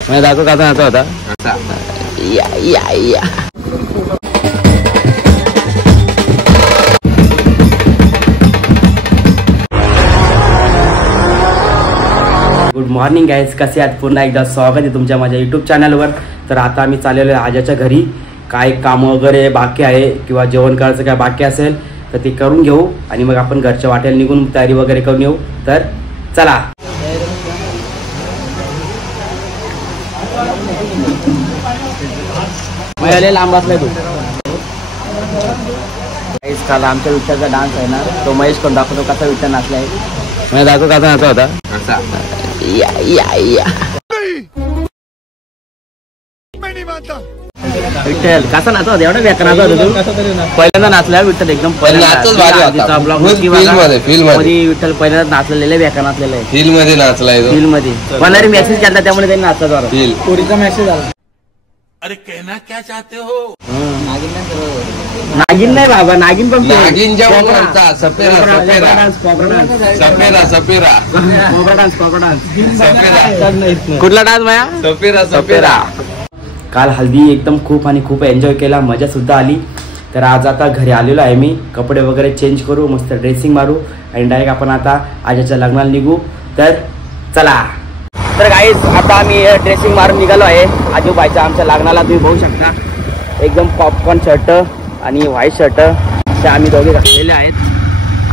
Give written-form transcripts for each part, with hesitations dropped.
मैं दाखव कसा नाचा होता या या या। गुड मॉर्निंग गाइस, कसे आहात? पुन्हा एकदा स्वागत आहे तुमच्या माझ्या यूट्यूब चॅनलवर। तर आता आम्ही चाललेलो आहे आजाच्या घरी। काय काम वगैरे बाकी आहे किंवा जेवण करायचं काय बाकी असेल तर ते करून घेऊ आणि मग आपण घरच्या वाटेला निघून तयारी वगैरे करून येऊ। तर चला। मैं लांब बसलाय तू। काल आमच्या विठ्ठलचा डान्स आहे ना, तो महेश कोण दाखवतो कसा विठ्ठल नाचलाय। मैं दाखव कसा नाचा होता या या या। विठ्ठल कसा नाचत होता? एवढा बेकार नाचत होता तू? पहिल्यांदा नाचला विठ्ठल एकदम विठ्ठल पहिल्यांदा नाचलेला बेकार नाचलेला आहे। फील मध्ये नाचलाय, फील मध्ये कोणारी मेसेज केला त्यामुळे त्यांनी नाचला जरा। पोरीचा मेसेज आला। अरे कहना क्या चाहते हो? नागिन नाही बाबा, नागिन पण नागिन सपेरा सपेरा सपेरा सपेरा डान्स कुठला डान्स माया? सपेरा सपेरा। काल हल्दी एकदम खूप एन्जॉय केला, मजा सुद्धा आली। तर आज आता घरी आलेलो आहे मी, कपडे वगैरे चेंज करू, मस्त ड्रेसिंग मारू आणि डायरेक्ट आपण आता आजाच्या लग्नाला निघू। तर चला। तर गाईस आता आम्ही ड्रेसिंग मारून निघालो आहे आजूबाईच्या आमच्या लग्नाला। तुम्ही बघू शकता एकदम पॉपकॉर्न शर्ट आणि व्हाईट शर्ट असे आम्ही दोघे घातलेले आहेत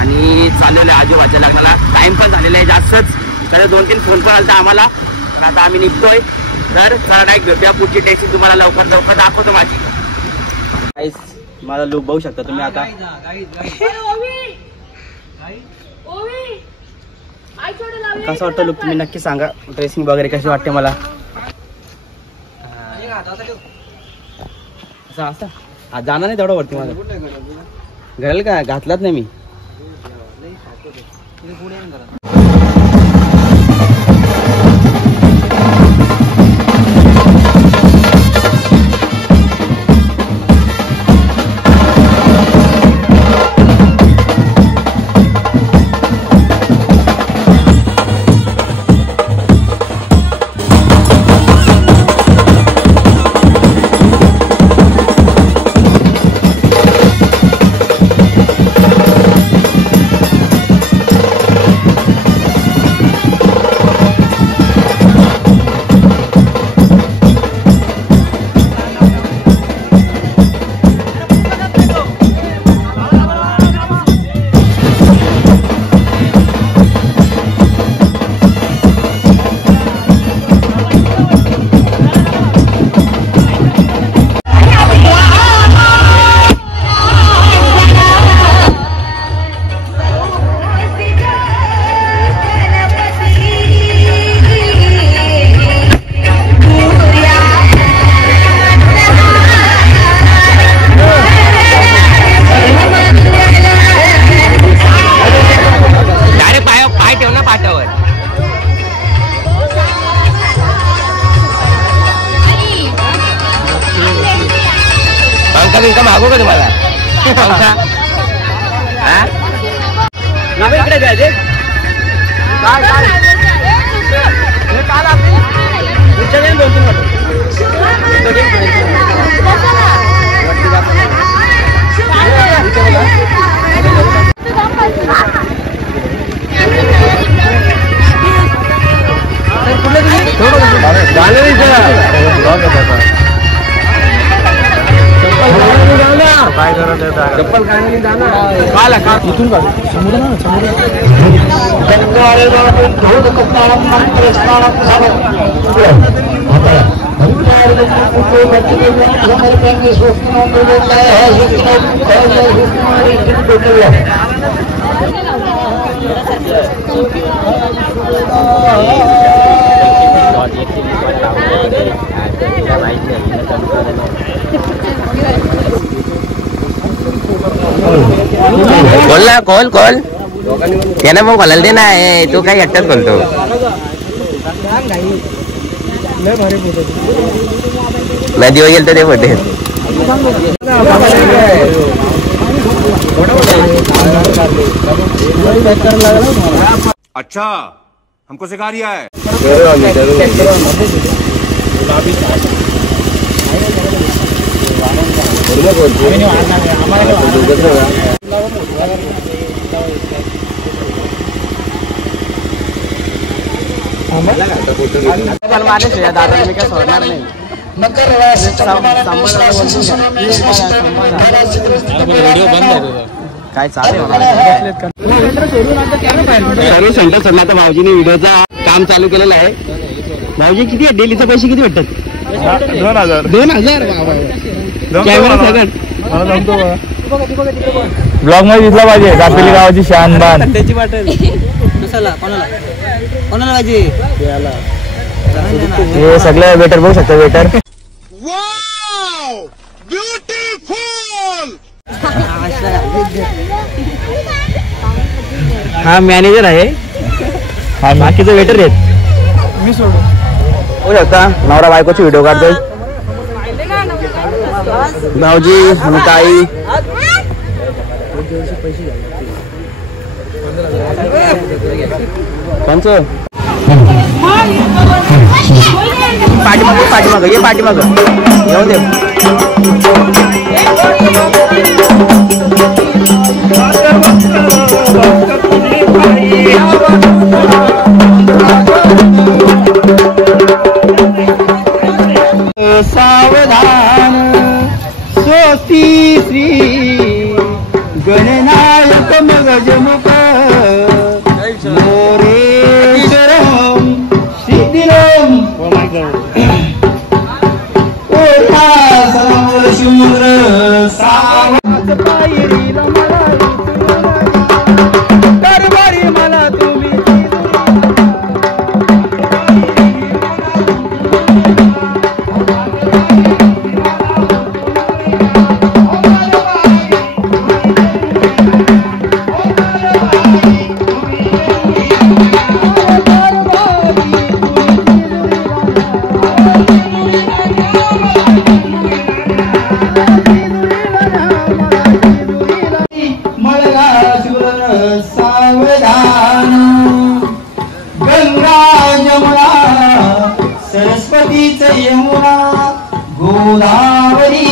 आणि चाललेलो आहे आजूबाईच्या लग्नाला। टाइम पण झालेला आहे जास्तच, तर 2-3 फोन पण आलता आम्हाला। तर आता आम्ही निघतोय। तर चला डायरेक्ट भेटूया, पुढची ड्रेसिंग तुम्हाला लवकर दाखवतो माझी। गाईस माझा लुक बघू शकता तुम्ही आता। कसं वाटतं लुक तुम्ही नक्की सांगा, ड्रेसिंग वगैरे कशी वाटते मला। असं जाणार नाही तेवढं वरती माझं घराला का घातलाच नाही मी। पंखा मागू का तुम्हाला? पंखा इकडे घ्यायचे चप्पल खाने जाना इथून काढ समुद्र ना बोल ना, कॉल त्याला मग बोलायला दे ना। तू काय एकटाच बोलतो? नदी वगैरे तर ते फोटे अच्छा हमको सिखा रिया है। दादा मी काय सोडणार नाही. काय चालू सेंटर सर आता भाऊजीने व्हिडिओचा काम चालू केलेलं आहे. भाऊजी किती आहे डेलीचे पैसे किती भेटतात? 2000 कॅमेरा सगळं ब्लॉग मध्ये दिसला पाहिजे. दापेली गावाची शान बान. त्याची वाटेल कोणाला पाहिजे हे सगळे वेटर बघू शकता. वेटर हा मॅनेजर आहे. हा बाकीचे वेटर आहेत. मी सोडू हो शकता. नवरा बायकोची व्हिडिओ काढतोय भाऊजी ताई. कोणचं पाठीमाग ये पाठीमाग येऊ दे. सावधान स्वस्ती श्री गणनायक मग जमुक मोरेश्वरम सिद्धिरम शुंद्र सावध पायरीला दरबारी मला तुम्ही यमुना गोदावरी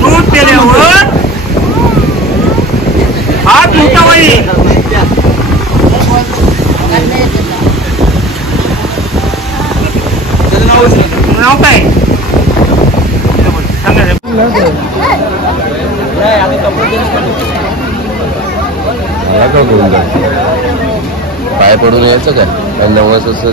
दूध पेल्यावर हात मोठा होईल. नाव काय पाय पडून यायचं काय नवस असं.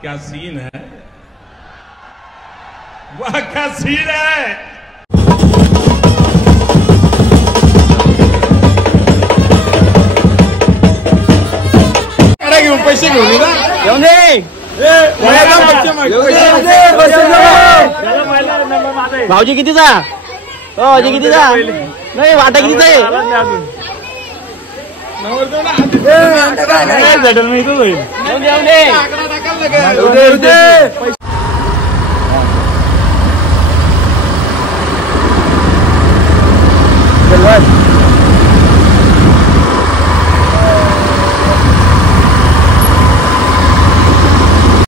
क्या सीन है, वाह क्या सीन है। अरे घेऊन पैसे घेऊन ये ना, येऊन दे भाऊजी कितीचा, हो भाऊजी कितीचा, नाही वाटा कितीचा आहे, भेटल मी इथं होईल,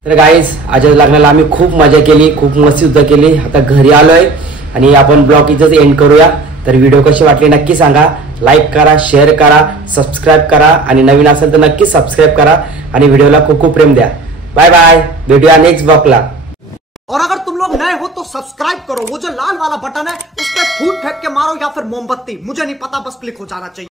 तर गाईज आजच्या लग्नाला आम्ही खूप मजा केली, खूप मस्ती सुद्धा केली. आता घरी आलोय आणि आपण ब्लॉग इथंच एंड करूया. तर व्हिडिओ कशी वाटली नक्की सांगा, लाईक करा, शेअर करा, सबस्क्राईब करा आणि नवीन असेल तर नक्की सबस्क्राईब करा आणि व्हिडिओला खूप खूप प्रेम द्या. बाय बाय, भेटूया नेक्स्ट ब्लॉगला. और अगर तुम लोग नए हो तो सब्सक्राइब करो, वो जो लाल वाला बटन है उस पर फूट फेंक के मारो या फिर मोमबत्ती, मुझे नहीं पता, बस क्लिक हो जाना चाहिए.